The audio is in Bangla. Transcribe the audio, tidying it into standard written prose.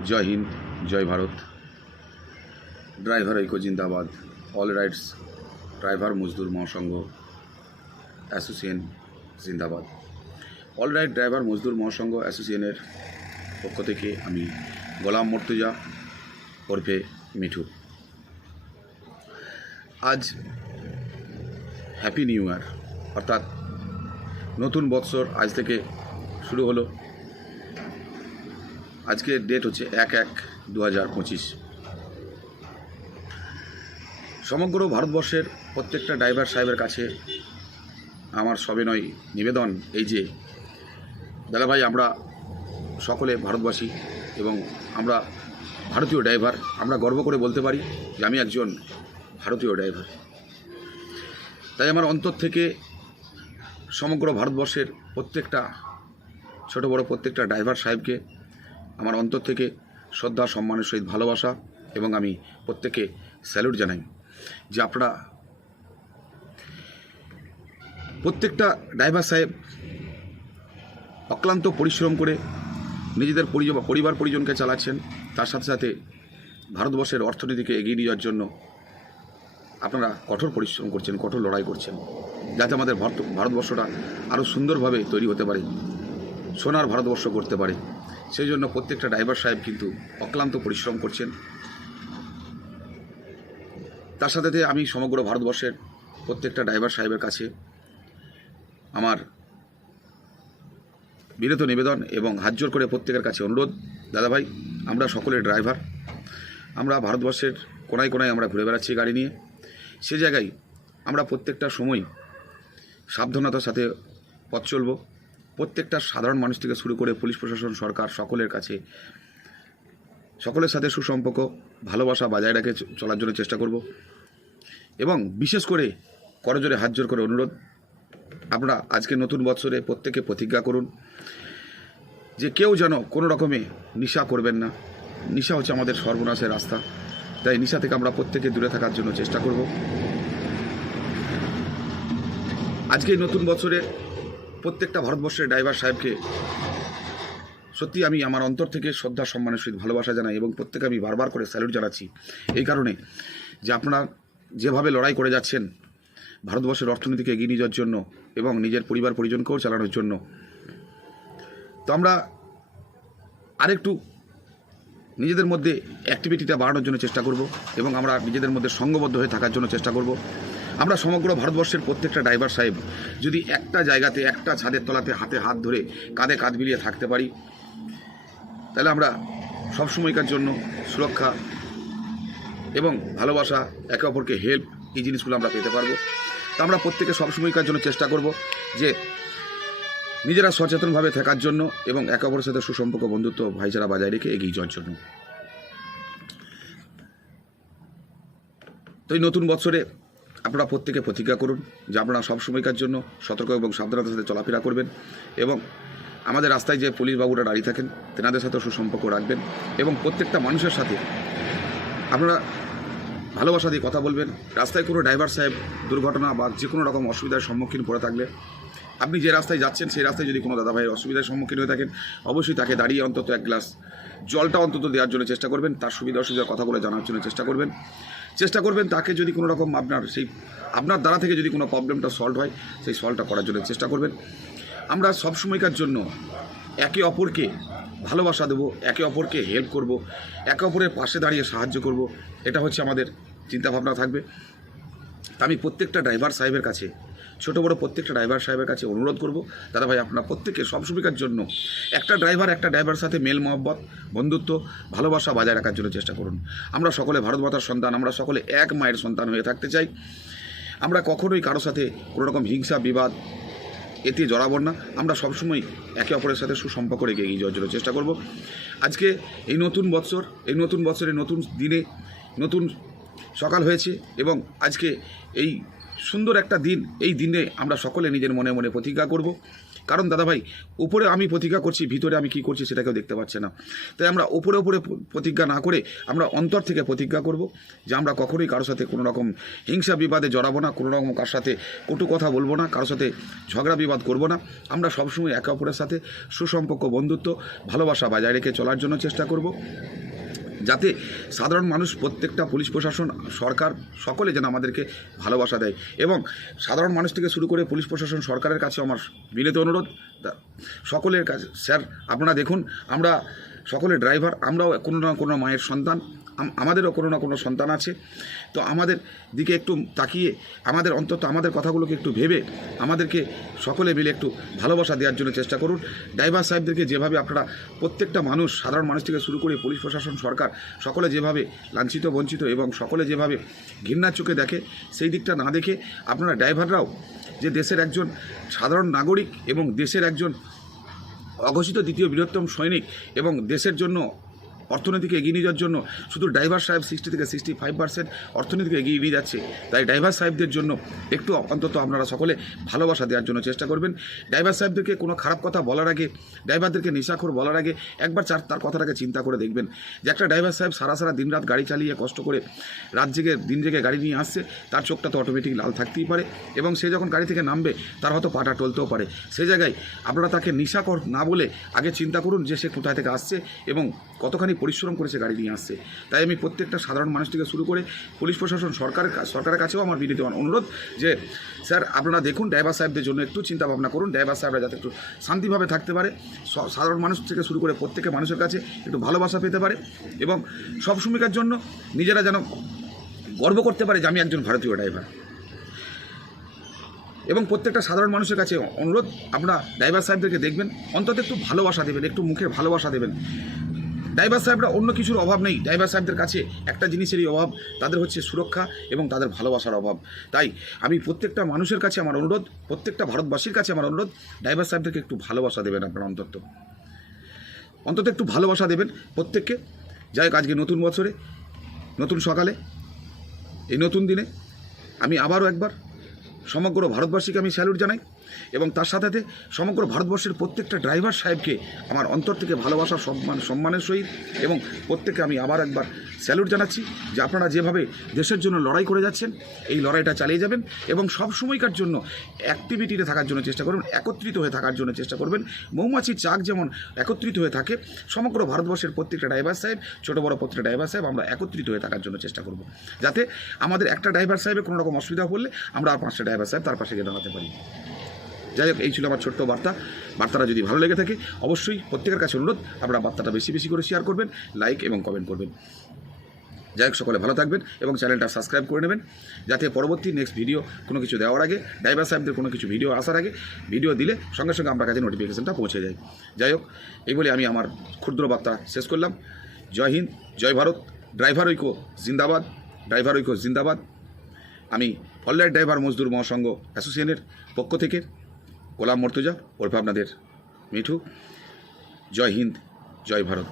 जय हिंद, जय भारत। ड्राइवर ऐक्य जिंदाबाद। ऑल राइट्स ड्राइवर मजदूर महासंघ एसोसिएशन जिंदाबाद। ऑल राइट ड्राइवर मजदूर महासंघ एसोसिएशনের পক্ষ থেকে আমি গোলাম মুর্তজা ওরফে মিঠু। আজ হ্যাপি নিউ ইয়ার অর্থাৎ নতুন বৎসর আজ থেকে শুরু হলো। আজকে ডেট হচ্ছে 1/1/2025। সমগ্র ভারতবর্ষের প্রত্যেকটা ড্রাইভার সাহেবের কাছে আমার সবিনয় নিবেদন এই যে দাদা ভাই, আমরা সকলে ভারতবাসী এবং আমরা ভারতীয় ড্রাইভার। আমরা গর্ব করে বলতে পারি যে আমি একজন ভারতীয় ড্রাইভার। তাই আমার অন্তর থেকে সমগ্র ভারতবর্ষের প্রত্যেকটা ছোট বড় প্রত্যেকটা ড্রাইভার সাহেবকে আমার অন্তর থেকে শ্রদ্ধা সম্মানের সহিত ভালোবাসা এবং আমি প্রত্যেককে স্যালুট জানাই যে আপনারা প্রত্যেকটা ড্রাইভার সাহেব অক্লান্ত পরিশ্রম করে নিজেদের পরিবার পরিজনকে চালাচ্ছেন, তার সাথে সাথে ভারতবর্ষের অর্থনীতিকে এগিয়ে নিয়ে যাওয়ার জন্য আপনারা কঠোর পরিশ্রম করছেন, কঠোর লড়াই করছেন, যাতে আমাদের ভারতবর্ষটা আরও সুন্দরভাবে তৈরি হতে পারে, সোনার ভারতবর্ষ করতে পারে। সেই জন্য প্রত্যেকটা ড্রাইভার সাহেব কিন্তু অক্লান্ত পরিশ্রম করছেন। তার সাথে আমি সমগ্র ভারতবর্ষের প্রত্যেকটা ড্রাইভার সাহেবের কাছে আমার বিনীত নিবেদন এবং হাত জোর করে প্রত্যেকের কাছে অনুরোধ, দাদা ভাই, আমরা সকলের ড্রাইভার। আমরা ভারতবর্ষের কোনায় কোনায় আমরা ঘুরে বেড়াচ্ছি গাড়ি নিয়ে। সে জায়গায় আমরা প্রত্যেকটা সময় সাবধানতার সাথে পথ চলব। প্রত্যেকটা সাধারণ মানুষ থেকে শুরু করে পুলিশ প্রশাসন, সরকার, সকলের কাছে সকলের সাথে সুসম্পর্ক ভালোবাসা বজায় রেখে চলার জন্য চেষ্টা করব। এবং বিশেষ করে করজোরে হাত জোর করে অনুরোধ, আপনারা আজকে নতুন বৎসরে প্রত্যেকে প্রতিজ্ঞা করুন যে কেউ যেন কোনো রকমে নেশা করবেন না। নেশা হচ্ছে আমাদের সর্বনাশের রাস্তা। তাই নেশা থেকে আমরা প্রত্যেকে দূরে থাকার জন্য চেষ্টা করব। আজকে এই নতুন বছরে প্রত্যেকটা ভারতবর্ষের ড্রাইভার সাহেবকে সত্যি আমি আমার অন্তর থেকে শ্রদ্ধা সম্মানের সহিত ভালোবাসা জানাই এবং প্রত্যেকে আমি বারবার করে স্যালুট জানাচ্ছি এই কারণে যে আপনারা যেভাবে লড়াই করে যাচ্ছেন ভারতবর্ষের অর্থনীতিকে এগিয়ে নিয়ে যাওয়ার জন্য এবং নিজের পরিবার পরিজনকেও চালানোর জন্য। তো আমরা আরেকটু নিজেদের মধ্যে অ্যাক্টিভিটিটা বাড়ানোর জন্য চেষ্টা করব এবং আমরা নিজেদের মধ্যে সংঘবদ্ধ হয়ে থাকার জন্য চেষ্টা করব। আমরা সমগ্র ভারতবর্ষের প্রত্যেকটা ড্রাইভার সাহেব যদি একটা জায়গাতে, একটা ছাদের তলাতে হাতে হাত ধরে কাঁধে কাঁধ মিলিয়ে থাকতে পারি, তাহলে আমরা সবসময়কার জন্য সুরক্ষা এবং ভালোবাসা, একে অপরকে হেল্প, এই জিনিসগুলো আমরা পেতে পারবো। তা আমরা প্রত্যেকে সবসময়কার জন্য চেষ্টা করব যে নিজেরা সচেতনভাবে থাকার জন্য এবং একে অপরের সাথে সুসম্পর্ক, বন্ধুত্ব, ভাইচারা বজায় রেখে এগিয়ে যাওয়ার জন্য। তো এই নতুন বছরে আপনারা প্রত্যেকে প্রতিজ্ঞা করুন যে আপনারা সবসময়কার জন্য সতর্ক এবং সাবধানতার সাথে চলাফেরা করবেন এবং আমাদের রাস্তায় যে পুলিশ বাবুরা দাঁড়িয়ে থাকেন তেনাদের সাথে সুসম্পর্ক রাখবেন এবং প্রত্যেকটা মানুষের সাথে আপনারা ভালোবাসা দিয়ে কথা বলবেন। রাস্তায় কোনো ড্রাইভার সাহেব দুর্ঘটনা বা যে কোনো রকম অসুবিধার সম্মুখীন পড়ে থাকলে, আপনি যে রাস্তায় যাচ্ছেন সেই রাস্তায় যদি কোনো দাদা ভাইয়ের অসুবিধার সম্মুখীন হয়ে থাকেন, অবশ্যই তাকে দাঁড়িয়ে অন্তত এক গ্লাস জলটা অন্তত দেওয়ার জন্য চেষ্টা করবেন। তার সুবিধা অসুবিধার কথাগুলো জানার জন্য চেষ্টা করবেন। তাকে যদি কোনো রকম আপনার দ্বারা থেকে যদি কোনো প্রবলেমটা সলভ হয়, সেই সলভটা করার জন্য চেষ্টা করবেন। আমরা সবসময়কার জন্য একে অপরকে ভালোবাসা দেবো, একে অপরকে হেল্প করব, একে অপরের পাশে দাঁড়িয়ে সাহায্য করব, এটা হচ্ছে আমাদের চিন্তাভাবনা থাকবে। তা আমি প্রত্যেকটা ড্রাইভার সাহেবের কাছে, ছোটো বড়ো প্রত্যেকটা ড্রাইভার সাহেবের কাছে অনুরোধ করব, দাদা ভাই, আপনারা প্রত্যেকে সবসময়কার জন্য একটা ড্রাইভার সাথে মেল মহব্বত, বন্ধুত্ব, ভালোবাসা বজায় রাখার জন্য চেষ্টা করুন। আমরা সকলে ভারত মাতার সন্তান, আমরা সকলে এক মায়ের সন্তান হয়ে থাকতে চাই। আমরা কখনোই কারোর সাথে কোনো রকম হিংসা বিবাদ এতে জড়াবো না। আমরা সবসময় একে অপরের সাথে সুসম্পর্ক রেখে এগিয়ে যাওয়ার জন্য চেষ্টা করব। আজকে এই নতুন বৎসরে নতুন দিনে নতুন সকাল হয়েছে এবং আজকে এই সুন্দর একটা দিন, এই দিনে আমরা সকলে নিজের মনে মনে প্রতিজ্ঞা করব কারণ দাদাভাই উপরে আমি প্রতিজ্ঞা করছি, ভিতরে আমি কি করছি সেটা কেউ দেখতে পাচ্ছে না। তাই আমরা উপরে প্রতিজ্ঞা না করে আমরা অন্তর থেকে প্রতিজ্ঞা করব যে আমরা কখনোই কারোর সাথে কোনো রকম হিংসা বিবাদে জড়াবো না, কোনো রকম কারোর সাথে কটু কথা বলবো না, কারোর সাথে ঝগড়া বিবাদ করব না। আমরা সবসময় একে অপরের সাথে সুসম্পর্ক, বন্ধুত্ব, ভালোবাসা বজায় রেখে চলার জন্য চেষ্টা করব, যাতে সাধারণ মানুষ, প্রত্যেকটা পুলিশ প্রশাসন, সরকার সকলে যেন আমাদেরকে ভালোবাসা দেয়। এবং সাধারণ মানুষ থেকে শুরু করে পুলিশ প্রশাসন, সরকারের কাছে আমার বিনীত অনুরোধ, সকলের কাছে স্যার আপনারা দেখুন, আমরা সকলে ড্রাইভার, আমরাও কোনো না কোনো মায়ের সন্তান, আমাদেরও কোনো না কোনো সন্তান আছে। তো আমাদের দিকে একটু তাকিয়ে, আমাদের অন্তত আমাদের কথাগুলোকে একটু ভেবে আমাদেরকে সকলে মিলে একটু ভালোবাসা দেওয়ার জন্য চেষ্টা করুন। ড্রাইভার সাহেবদেরকে যেভাবে আপনারা, প্রত্যেকটা মানুষ, সাধারণ মানুষ থেকে শুরু করে পুলিশ প্রশাসন, সরকার সকলে যেভাবে লাঞ্ছিত, বঞ্চিত এবং সকলে যেভাবে ঘৃণার চোখে দেখে, সেই দিকটা না দেখে আপনারা ড্রাইভাররাও যে দেশের একজন সাধারণ নাগরিক এবং দেশের একজন অঘোষিত দ্বিতীয় বৃহত্তম সৈনিক এবং দেশের জন্য অর্থনীতিকে এগিয়ে নিয়ে যাওয়ার জন্য শুধু ড্রাইভার সাহেব 60 থেকে 65% অর্থনীতিকে এগিয়ে নিয়ে যাচ্ছে। তাই ড্রাইভার সাহেবদের জন্য একটু অন্তত আপনারা সকলে ভালোবাসা দেওয়ার জন্য চেষ্টা করবেন। ড্রাইভার সাহেবদেরকে কোনো খারাপ কথা বলার আগে, ড্রাইভারদেরকে নেশাখোর বলার আগে একবার তার কথাটাকে চিন্তা করে দেখবেন যে একটা ড্রাইভার সাহেব সারা দিনরাত গাড়ি চালিয়ে কষ্ট করে রাত জেগে দিন জেগে গাড়ি নিয়ে আসছে, তার চোখটা তো অটোমেটিক লাল থাকতেই পারে এবং সে যখন গাড়ি থেকে নামবে তার হয়তো পাটা টলতেও পারে। সেই জায়গায় আপনারা তাকে নেশাখোর না বলে আগে চিন্তা করুন যে সে কোথায় থেকে আসছে এবং কতখানি পরিশ্রম করেছে গাড়ি নিয়ে আসছে। তাই আমি প্রত্যেকটা সাধারণ মানুষ থেকে শুরু করে পুলিশ প্রশাসন, সরকারের কাছেও আমার বিনীত অনুরোধ যে স্যার আপনারা দেখুন, ড্রাইভার সাহেবদের জন্য একটু চিন্তা ভাবনা করুন, ড্রাইভার সাহেবরা যাতে একটু শান্তিভাবে থাকতে পারে, সাধারণ মানুষ থেকে শুরু করে প্রত্যেকের মানুষের কাছে একটু ভালোবাসা পেতে পারে এবং সবসময়কার জন্য নিজেরা যেন গর্ব করতে পারে যে আমি একজন ভারতীয় ড্রাইভার। এবং প্রত্যেকটা সাধারণ মানুষের কাছে অনুরোধ, আপনারা ড্রাইভার সাহেবদেরকে দেখবেন, অন্তত একটু ভালোবাসা দেবেন, একটু মুখের ভালোবাসা দেবেন। ড্রাইভার সাহেবরা অন্য কিছুর অভাব নেই, ড্রাইভার সাহেবদের কাছে একটা জিনিসেরই অভাব, তাদের হচ্ছে সুরক্ষা এবং তাদের ভালোবাসার অভাব। তাই আমি প্রত্যেকটা মানুষের কাছে আমার অনুরোধ, প্রত্যেকটা ভারতবাসীর কাছে আমার অনুরোধ, ড্রাইভার সাহেবদেরকে একটু ভালোবাসা দেবেন, আপনারা অন্তত একটু ভালোবাসা দেবেন প্রত্যেককে। যাই হোক, আজকে নতুন বছরে, নতুন সকালে, এই নতুন দিনে আমি আবারও একবার সমগ্র ভারতবাসীকে আমি স্যালুট জানাই এবং তার সাথে সমগ্র ভারতবর্ষের প্রত্যেকটা ড্রাইভার সাহেবকে আমার অন্তর থেকে ভালোবাসা, সম্মানের সহিত এবং প্রত্যেককে আমি আবার একবার স্যালুট জানাচ্ছি যে আপনারা যেভাবে দেশের জন্য লড়াই করে যাচ্ছেন, এই লড়াইটা চালিয়ে যাবেন এবং সব সময়কার জন্য অ্যাক্টিভিটিতে থাকার জন্য চেষ্টা করবেন, একত্রিত হয়ে থাকার জন্য চেষ্টা করবেন। মৌমাছির চাক যেমন একত্রিত হয়ে থাকে, সমগ্র ভারতবর্ষের প্রত্যেকটা ড্রাইভার সাহেব, ছোটো বড়ো প্রত্যেকটা ড্রাইভার সাহেব আমরা একত্রিত হয়ে থাকার জন্য চেষ্টা করব, যাতে আমাদের একটা ড্রাইভার সাহেবের কোনো রকম অসুবিধা হলে আমরা আর 5টা ড্রাইভার সাহেব তার পাশে গিয়ে দাঁড়াতে পারি। যাই হোক, এই ছিল আমার ছোট্ট বার্তাটা যদি ভালো লেগে থাকে অবশ্যই প্রত্যেকের কাছে অনুরোধ, আপনারা বার্তাটা বেশি করে শেয়ার করবেন, লাইক এবং কমেন্ট করবেন। যাই হোক, সকলে ভালো থাকবেন এবং চ্যানেলটা সাবস্ক্রাইব করে নেবেন, যাতে পরবর্তী নেক্সট ভিডিও কোনো কিছু দেওয়ার আগে, ড্রাইভার সাহেবদের কোনো কিছু ভিডিও আসার আগে, ভিডিও দিলে সঙ্গে সঙ্গে আপনার কাছে নোটিফিকেশনটা পৌঁছে যায়। যাই হোক, এই বলে আমি আমার ক্ষুদ্র বার্তা শেষ করলাম। জয় হিন্দ, জয় ভারত, ড্রাইভার ঐক্য জিন্দাবাদ, ড্রাইভার ঐক্য জিন্দাবাদ। আমি অলরাইট ড্রাইভার মজদুর মহাসংঘ অ্যাসোসিয়েশনের পক্ষ থেকে গোলাম মর্তুজা ওরফে আপনাদের মিঠু। জয় হিন্দ, জয় ভারত।